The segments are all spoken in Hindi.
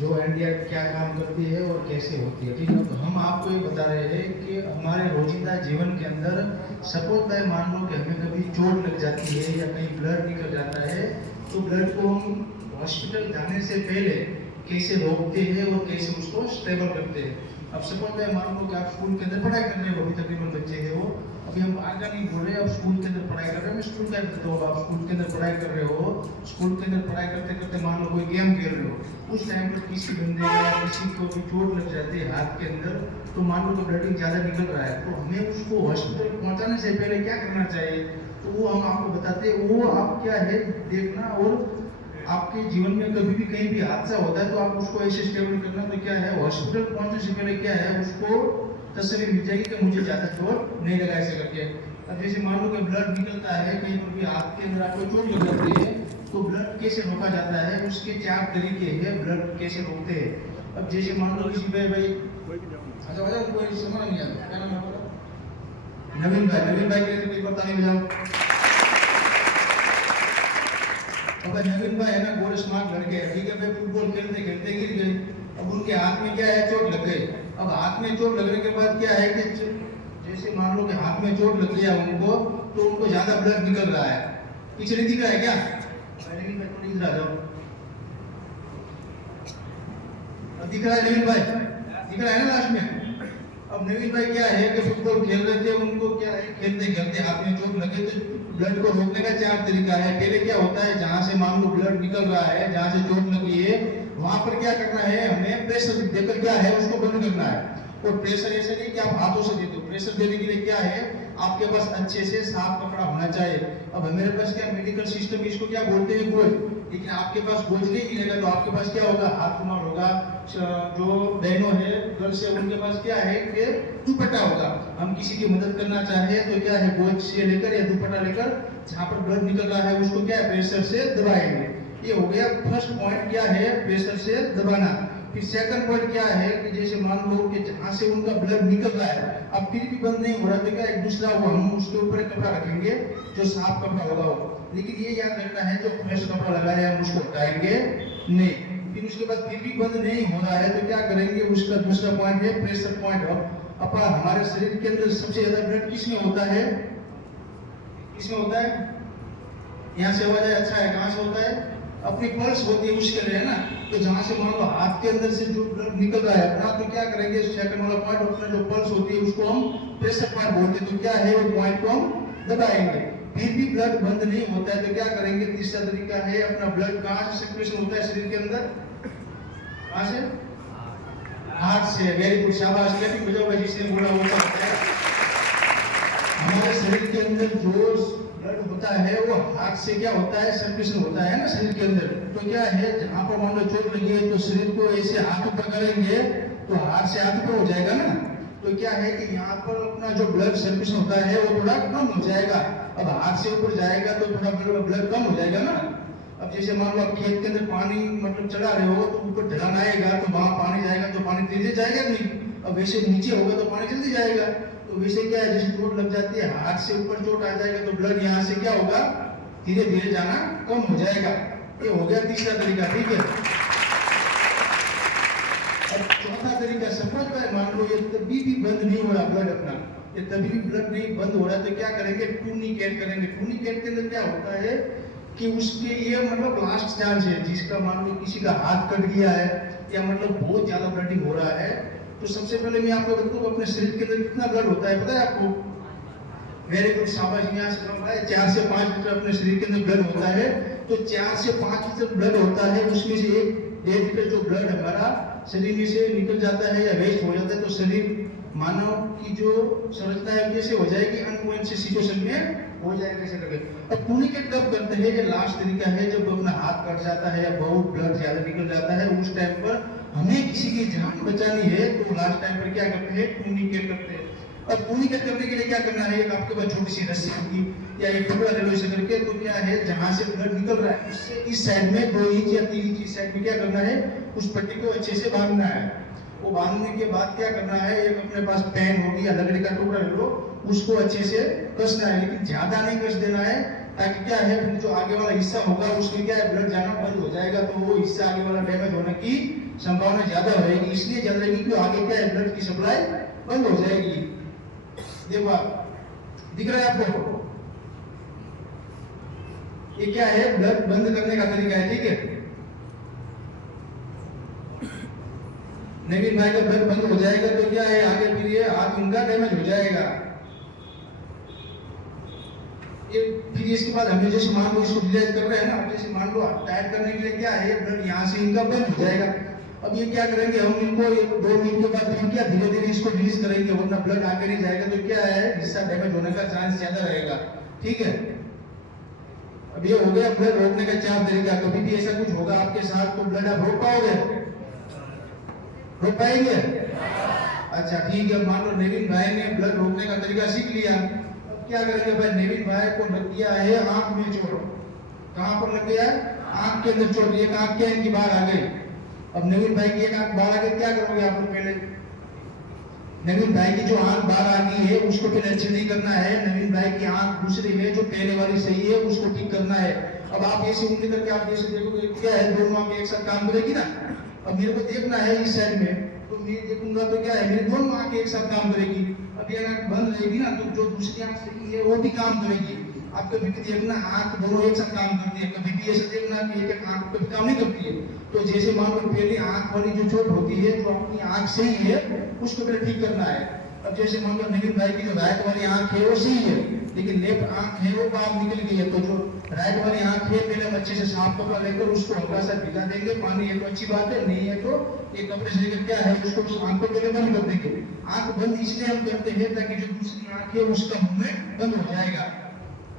जो एनडीआर क्या काम करती है और कैसे होती है, ठीक है। तो हम आपको ये बता रहे हैं कि हमारे रोजिंदा जीवन के अंदर सपोज है, मान लो कि हमें कभी चोट लग जाती है या कहीं ब्लड निकल जाता है, तो ब्लड को हम हॉस्पिटल जाने से पहले कैसे रोकते हैं और कैसे उसको स्टेबल करते हैं। अब सपोज है, मान लो कि आप स्कूल के अंदर पढ़ाई कर रहे हो, अभी तकरीबन बच्चे हैं वो, अभी हम आगे नहीं बोल रहे, अब स्कूल के अंदर पढ़ाई कर रहे हैं, मैं स्कूल का तो आप स्कूल के अंदर पढ़ाई कर रहे हो, स्कूल के अंदर पढ़ाई करते करते मान लो कोई गेम खेल रहे हो, उस टाइम पर किसी बंदे या किसी को भी चोट लग जाती है हाथ के अंदर, तो मान लो कि ब्लडिंग ज्यादा निकल रहा है, तो हमें उसको हॉस्पिटल पहुंचाने से पहले क्या करना चाहिए, तो वो हम आपको बताते हैं। वो आप क्या है देखना, और आपके जीवन में कभी भी कहीं भी हादसा होता है तो आप उसको ऐसे स्टेबल करना, तो क्या है हॉस्पिटल पहुंचने से पहले क्या है उसको तसल्ली मिल जाएगी कि मुझे ज्यादा चोट नहीं लगा ऐसे करके। अब जैसे मान लो कि ब्लड निकलता है कहीं पर भी हाथ के अंदर आपको चोट लग जाती है, तो ब्लड कैसे रोका जाता है, उसके 4 तरीके हैं ब्लड कैसे रोकते हैं। अब जैसे मान लो किसी भाई अच्छा वजह कोई समझ नहीं आता, क्या नाम है आपका? नवीन भाई के लिए पता नहीं बजाओ। अब नवीन भाई है ना, गोल स्मार्ट लड़के हैं, ठीक है भाई, फुटबॉल खेलते खेलते गिर गए, अब उनके हाथ में क्या है चोट लग गई। अब हाथ में चोट लगने के बाद क्या है कि जैसे मान लो कि हाथ में चोट लग गया उनको, तो उनको ज्यादा ब्लड निकल रहा है, पीछे नहीं दिख रहा है क्या? नवीन भाई को नहीं दिख रहा, जाओ। अब दिख रहा है नवीन भाई, दिख रहा है ना लास्ट में। अब नवीन भाई क्या है कि फुटबॉल खेल रहे थे, उनको क्या है खेलते खेलते हाथ में चोट लगे, तो ब्लड को रोकने का 4 तरीका है। पहले क्या होता है, जहां से मान लो ब्लड निकल रहा है, जहां से चोट लगी है, वहां पर क्या करना है, हमें प्रेशर देकर क्या है उसको बंद करना है। और प्रेशर ऐसे नहीं कि आप हाथों से दे दो, प्रेशर देने के लिए क्या है आपके पास अच्छे से साफ कपड़ा होना चाहिए। अब मेरे पास क्या मेडिकल सिस्टम इसको क्या बोलते हैं गोज, लेकिन आपके पास गोज नहीं मिलेगा तो आपके पास क्या होगा, हाथ रुमाल होगा, जो बहनों है घर से उनके पास क्या है कि दुपट्टा होगा। हम किसी की मदद करना चाहे तो क्या है गोज से लेकर या दुपट्टा लेकर जहाँ पर ब्लड निकल रहा है उसको क्या है प्रेशर से दबाएंगे। ये हो गया फर्स्ट पॉइंट, क्या है प्रेशर से दबाना। फिर सेकंड पॉइंट क्या है कि जैसे मान लो कि जहां से उनका ब्लड निकल रहा है, अब फिर भी बंद नहीं हो रहा तो क्या एक दूसरा वो हम उसके ऊपर एक कपड़ा रखेंगे जो साफ कपड़ा होगा वो, लेकिन ये याद रखना है जो फ्रेश कपड़ा लगाया है हम उसको हटाएंगे नहीं। फिर उसके बाद फिर भी बंद नहीं हो रहा है तो क्या करेंगे, उसका दूसरा पॉइंट है प्रेशर पॉइंट। अब हमारे शरीर के अंदर सबसे ज्यादा ब्लड किसमें होता है, किसमें होता है, यहाँ से आवाज अच्छा है, कहाँ से होता है, अपनी पल्स होती है उसके लिए है ना। तो जहां से मान लो हाथ के अंदर से जो ब्लड निकल रहा है अपना, तो क्या करेंगे सेकंड वाला पॉइंट अपना जो पल्स होती है उसको हम प्रेशर पॉइंट बोलते हैं, तो क्या है वो पॉइंट को हम दबाएंगे। फिर भी ब्लड बंद नहीं होता है तो क्या करेंगे, तीसरा तरीका है अपना ब्लड कहाँ से सर्कुलेशन होता है शरीर के अंदर, कहाँ से, हार्ट से। वेरी गुड, शाबाश, क्लैपिंग बजाओ भाई जिसने बोला होता है। हमारे शरीर के अंदर जो ब्लड होता है वो हार्ट से क्या होता है सर्कुलेशन होता है ना शरीर के अंदर। तो क्या है जहां पर मान लो चोट लगी है तो शरीर को ऐसे हाथ ऊपर करेंगे तो हाथ से हाथ ऊपर हो जाएगा ना, तो क्या है कि यहाँ पर अपना जो ब्लड सर्कुलेशन होता है वो थोड़ा कम हो जाएगा। अब हाथ से ऊपर जाएगा तो थोड़ा ब्लड कम हो जाएगा ना। अब जैसे मान लो आप खेत के अंदर पानी मतलब चढ़ा रहे हो तो ऊपर ढलान आएगा तो वहां पानी जाएगा तो पानी तेजी जाएगा नहीं, अब वैसे नीचे होगा तो पानी जल्दी जाएगा। तो वैसे क्या है जैसे चोट लग जाती है हाथ से ऊपर चोट आ जाएगा तो ब्लड यहाँ से क्या होगा धीरे धीरे जाना कम हो जाएगा। ये हो गया तीसरा तरीका, ठीक है। अब चौथा तरीका सपोज भाई मान लो ये तभी भी बंद नहीं हो रहा ब्लड अपना, ये तभी भी ब्लड नहीं बंद हो रहा तो क्या करेंगे, टूर्निकेट करेंगे। टूर्निकेट के अंदर क्या होता है कि उसके ये मतलब लास्ट चांस है, जिसका मान लो किसी का हाथ कट गया है या मतलब बहुत ज्यादा ब्लडिंग हो रहा है, तो सबसे पहले मैं आपको बताऊं अपने शरीर के अंदर कितना ब्लड होता है पता है आपको? वेरी गुड, शाबाश, यहाँ से कम है 4 से 5 लीटर अपने शरीर के अंदर ब्लड होता है। तो 4 से 5 लीटर ब्लड होता है, उसमें से 1-1.5 लीटर जो ब्लड हमारा शरीर में से निकल जाता है या वेस्ट हो जाता है, तो शरीर मानव की जो संरचना है कैसे हो जाएगी, अनकॉन्शियस सिचुएशन में हो जाएगा कैसे लगे। अब टूर्निकेट कब करते हैं, ये लास्ट तरीका है जब अपना हाथ कट जाता है या बहुत ब्लड ज्यादा निकल जाता है, उस टाइम पर हमें किसी की जान बचानी है तो लास्ट टाइम पर क्या करते हैं, टूर्निकेट करते हैं। अब टूर्निकेट करने के लिए क्या करना है, एक आपके पास छोटी सी रस्सी होगी या एक टुकड़ा ले लो इसे करके, तो क्या है जहां से ब्लड निकल रहा है उससे इस साइड में 2 इंच या 3 इंच इस साइड में क्या करना है, उस पट्टी को अच्छे से बांधना है। वो बांधने के बाद क्या करना है, एक अपने पास पेन होगी या लकड़ी का टुकड़ा ले लो, उसको अच्छे से कसना है, लेकिन ज्यादा नहीं कस देना है ताकि क्या है जो आगे वाला हिस्सा होगा उसमें क्या है ब्लड जाना बंद हो जाएगा, तो वो हिस्सा आगे वाला डैमेज होने की संभावना ज्यादा रहेगी, इसलिए जनरली क्यों आगे क्या है ब्लड की सप्लाई बंद हो जाएगी। देखो आप दिख रहा है आपको, ये क्या है ब्लड बंद करने का तरीका है, ठीक है। नवीन भाई का ब्लड बंद हो जाएगा तो क्या है आगे फिर ये हाथ उनका डैमेज हो जाएगा। ये फिर इसके बाद हम जैसे मान लो इसको रिलैक्स कर रहे हैं ना, जैसे मान लो टाइट करने के लिए क्या है ब्लड यहाँ से इनका बंद हो जाएगा। अब ये क्या करेंगे हम इनको 2 मिनट के बाद फिर क्या धीरे धीरे इसको रिलीज करेंगे, वरना ब्लड आगे नहीं जाएगा तो क्या है हिस्सा डैमेज होने का चांस ज्यादा रहेगा, ठीक है। अब ये हो गया ब्लड रोकने का 4 तरीका। कभी भी ऐसा कुछ होगा आपके साथ तो ब्लड आप रोक पाओगे, रोक पाएंगे? अच्छा ठीक है, मान लो नवीन भाई ने ब्लड रोकने का तरीका सीख लिया, अब क्या करेंगे भाई, नवीन भाई को लग गया है आंख में चोट। कहां पर लग गया है? आंख के अंदर चोट, एक आंख क्या इनकी बाहर आ गई। अब नवीन भाई की एक आंख बाहर आ गई, क्या करोगे आप लोग? पहले नवीन भाई की जो आंख बाहर आ गई है उसको फिर अच्छे नहीं करना है, नवीन भाई की आंख दूसरी है जो पहले वाली सही है उसको ठीक करना है। अब आप ऐसे उंगली करके आप जैसे देखोगे क्या है दोनों आंखें एक साथ काम करेगी ना। अब मेरे को देखना है इस साइड में, तो मैं देखूंगा तो क्या है मेरी दोनों आंखें एक साथ काम करेगी। अब ये आंख बंद रहेगी ना तो जो दूसरी आंख सही है वो भी काम करेगी। आप कभी भी देखना आंख दोनों एक साथ काम करती है, कभी भी ऐसा देखना कि एक आंख कभी काम नहीं करती है। तो जैसे मान लो पहले आंख वाली जो चोट होती है जो अपनी आंख सही है उसको पहले ठीक करना है। अब जैसे मान लो नवीन भाई की जो राइट वाली आंख है वो सही है लेकिन लेफ्ट आंख है वो बाहर निकल गई है, तो जो राइट वाली आंख है पहले हम अच्छे से साफ कपड़ा लेकर उसको हल्का सा भिगा देंगे पानी है तो अच्छी बात है, नहीं है तो एक कपड़े से लेकर क्या है उसको आंख को पहले बंद कर देंगे। आंख बंद इसलिए हम करते हैं ताकि जो दूसरी आंख है उसका मूवमेंट बंद हो जाएगा।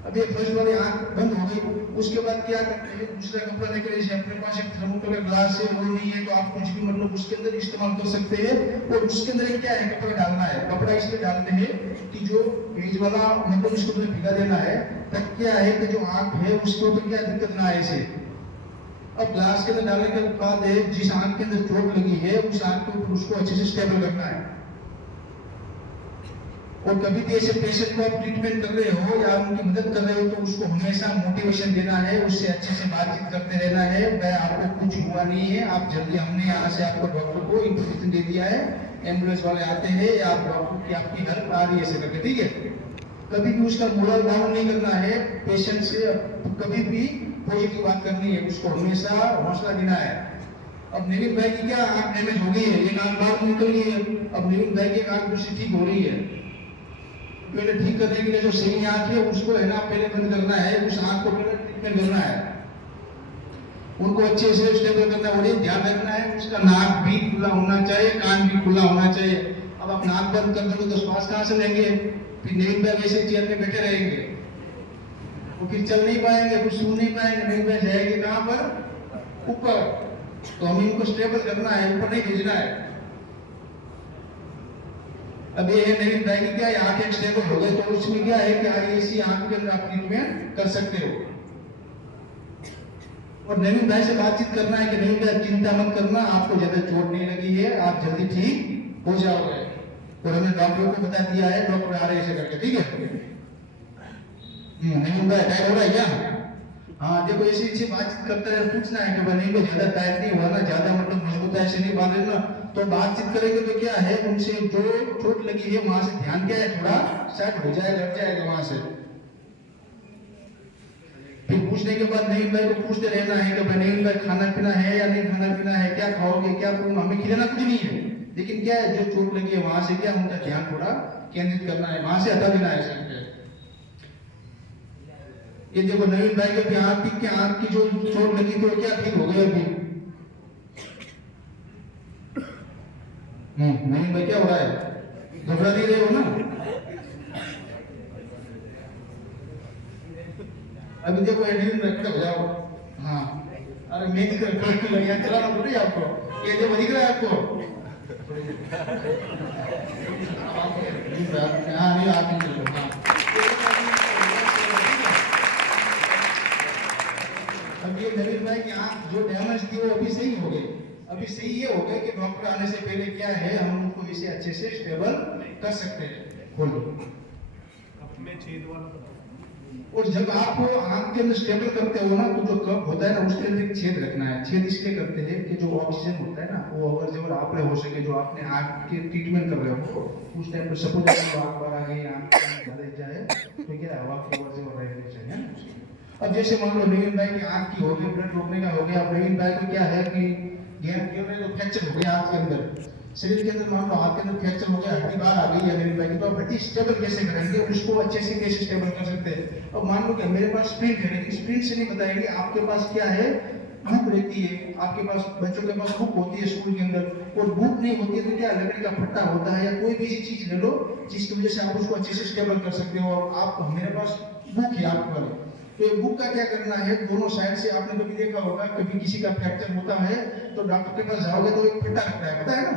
अब ये फर्स्ट वाली आंख बंद हो गई, उसके बाद क्या करते हैं दूसरा कपड़ा लेकर जैसे अपने पास एक थर्मोकोल का ग्लास है वो नहीं है तो आप कुछ भी मतलब उसके अंदर इस्तेमाल कर सकते हैं। और उसके अंदर क्या है कपड़ा डालना है, कपड़ा इसलिए डालते हैं कि जो पेज वाला मतलब इसको तो भिगा देना है तब क्या है कि जो आंख है उसके ऊपर क्या दिक्कत ना आए से। अब ग्लास के अंदर डालने के बाद जिस आंख के अंदर चोट लगी है उस आंख के ऊपर उसको अच्छे से स्टेबल करना है। और कभी भी ऐसे पेशेंट को आप ट्रीटमेंट कर रहे हो या उनकी मदद कर रहे हो तो उसको हमेशा मोटिवेशन देना है, उससे अच्छे से बातचीत करते रहना है। भाई आपको कुछ हुआ नहीं है, आप जल्दी, हमने यहाँ से आपको डॉक्टर को इंफॉर्मेशन दे दिया है, एम्बुलेंस वाले आते हैं या आप डॉक्टर की आपकी हेल्प आ रही है ऐसे करके, ठीक है। कभी भी उसका मोरल डाउन नहीं करना है, पेशेंट से कभी भी पॉजिटिव बात करनी है, उसको हमेशा हौसला देना है। अब नवीन भाई की क्या आंख डैमेज हो गई है, एक आंख बाहर निकल गई है, अब नवीन भाई की आंख दूसरी ठीक हो रही है। पहले ठीक करने के लिए जो सही आंख है उसको है ना पहले बंद करना है, उस आंख को पहले ट्रीटमेंट करना है, उनको अच्छे से स्टेबल करना है। और ये ध्यान रखना है उसका नाक भी खुला होना चाहिए, कान भी खुला होना चाहिए। अब आप नाक बंद कर दोगे तो श्वास कहाँ से लेंगे, फिर नवीन भाई ऐसे चेयर में बैठे रहेंगे, वो फिर चल नहीं पाएंगे, कुछ सुन नहीं पाएंगे, नवीन भाई जाएंगे कहाँ पर, ऊपर। तो हमें इनको स्टेबल करना है, ऊपर नहीं भेजना है। अब ये है नवीन भाई की क्या आंख एक स्टेबल हो गए तो उसमें क्या है कि ऐसी आंख के अंदर आप ट्रीटमेंट कर सकते हो। और नवीन भाई से बातचीत करना है कि नवीन भाई चिंता मत करना, आपको ज्यादा चोट नहीं लगी है, आप जल्दी ठीक हो जाओगे। और हमने डॉक्टर को बता दिया है, डॉक्टर आ रहे हैं ऐसे करके, ठीक है। नवीन भाई टाइट हो रहा है क्या? हाँ देखो ऐसे ऐसे बातचीत करते रहे, पूछना है कि भाई नहीं ज्यादा टाइट नहीं हुआ ना, ज्यादा मतलब मजबूत ऐसे नहीं बांध रहे ना, तो बातचीत करेंगे तो क्या है उनसे जो चोट लगी है वहां से ध्यान क्या है थोड़ा सेट हो जाएगा, हट जाएगा वहां से। फिर पूछने के बाद नवीन भाई को पूछते रहना है कि भाई नवीन भाई खाना पीना है या नहीं खाना पीना है, क्या खाओगे, क्या करूँगा, हमें खिलाना कुछ नहीं है, लेकिन क्या है जो चोट लगी है वहां से क्या उनका ध्यान थोड़ा केंद्रित करना है, वहां से हटा देना है सर। ये देखो नवीन भाई के आंख की जो चोट लगी थी वो क्या ठीक हो गई अभी। नवीन भाई क्या हो रहा है, घबरा नहीं रहे हो ना? अभी देखो नवीन भाई खड़े हो जाओ। हाँ अरे मैं चलाना थोड़ी आपको, ये देखो दिख रहा है आपको। हाँ नहीं आप नहीं चलो। हाँ अब ये नवीन भाई की आंख जो डैमेज थी वो अभी सही हो गई। अभी सही ये हो गया कि डॉक्टर आने से पहले क्या है हम उनको इसे अच्छे से स्टेबल कर सकते हैं। बोलो में छेद वाला और जब आप आंख के अंदर स्टेबल करते हो ना, तो जो कप होता है ना, उसके अंदर एक छेद रखना है। छेद इसलिए करते हैं कि जो ऑक्सीजन होता है ना, वो अगर जब आप में हो सके, जो आपने आंख के ट्रीटमेंट कर रहे हो उस टाइम पर सपोज आंख बाहर आ गई, आंख ज़्यादा जाए, तो क्या हवा की वजह से रहनी चाहिए। अब जैसे मान लो नवीन भाई की आंख की हो गई, ब्लड रोकने का हो गया। अब नवीन भाई को क्या है कि गेम खेल रहे तो फ्रैक्चर हो गया आंख के अंदर, शरीर के अंदर मान लो हाथ के अंदर फ्रैक्चर हो गया, हड्डी बाहर आ गई है नवीन भाई की, तो आप हड्डी स्टेबल कैसे करेंगे, उसको अच्छे से कैसे स्टेबल कर सकते हैं। अब मान लो कि मेरे पास स्प्रिंट है, लेकिन स्प्रिंट से नहीं बताएंगे, आपके पास क्या है, बुक रहती है, आपके पास बच्चों के पास बुक होती है स्कूल के अंदर, और बुक नहीं होती है तो क्या लकड़ी का फट्टा होता है या कोई भी ऐसी चीज ले लो जिसकी वजह से आप उसको अच्छे से स्टेबल कर सकते हो। और आप मेरे पास बुक है आपके वाले, तो ये बुक का क्या करना है, दोनों साइड से आपने कभी देखा होगा, कभी किसी का फ्रैक्चर होता है तो डॉक्टर के पास जाओगे तो एक फट्टा रखता है, पता है ना,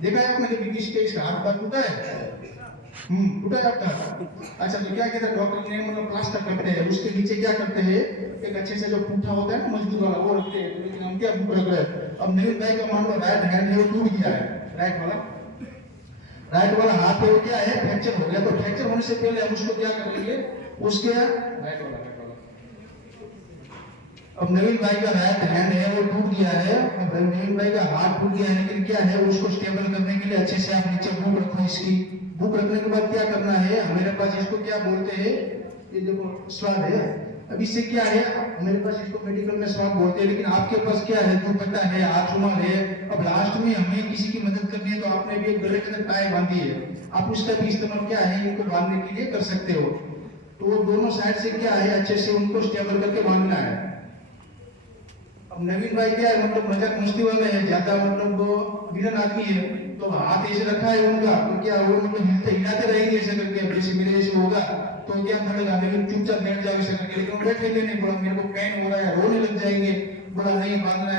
देखा है आपने कभी किसी के इसका हाथ बात टूटा है, टूटा है आपका। अच्छा, तो क्या कहते हैं डॉक्टर ने, मतलब प्लास्टर करते हैं, उसके नीचे क्या करते हैं, एक अच्छे से जो पुट्ठा होता है ना मजबूत वाला, वो रखते हैं। लेकिन हम क्या बुक रख रहे हैं। अब नवीन भाई का मान लो राइट हैंड है, वो टूट गया है, राइट वाला हाथ है, वो क्या है, फ्रैक्चर हो गया। तो फ्रैक्चर होने से पहले हम उसको क्या करेंगे, उसके राइट वाला, अब नवीन भाई का राइट हैंड है वो टूट गया है, अब नवीन भाई का हाथ टूट गया है, लेकिन क्या है, उसको स्टेबल करने के लिए अच्छे से आप नीचे बुक रखो। इसकी बुक रखने के बाद क्या करना है, हमारे पास इसको क्या बोलते हैं, ये देखो स्वाद है। अब इससे क्या है, मेरे पास इसको मेडिकल में स्वाद बोलते हैं, लेकिन आपके पास क्या है, दुपट्टा है, हाथ रुमाल है। अब लास्ट में हमें किसी की मदद करनी है तो आपने भी एक गले के अंदर टाई बांधी है, आप उसका भी इस्तेमाल क्या है, इनको बांधने के लिए कर सकते हो। तो दोनों साइड से क्या है, अच्छे से उनको स्टेबल करके बांधना है। अब नवीन भाई क्या है, मतलब मजाक मस्ती वाले हैं, ज्यादा मतलब वो विलन आदमी है, तो हाथ ऐसे रखा है उनका, तो क्या वो मतलब हिलाते रहेंगे ऐसे करके, जैसे मेरे जैसे होगा तो क्या पड़ेगा, लेकिन चुपचाप बैठ जाओ ऐसे करके। लेकिन बैठेंगे नहीं, बोला मेरे को पेन हो रहा है, रोने लग जाएंगे, बोला नहीं बांधना है।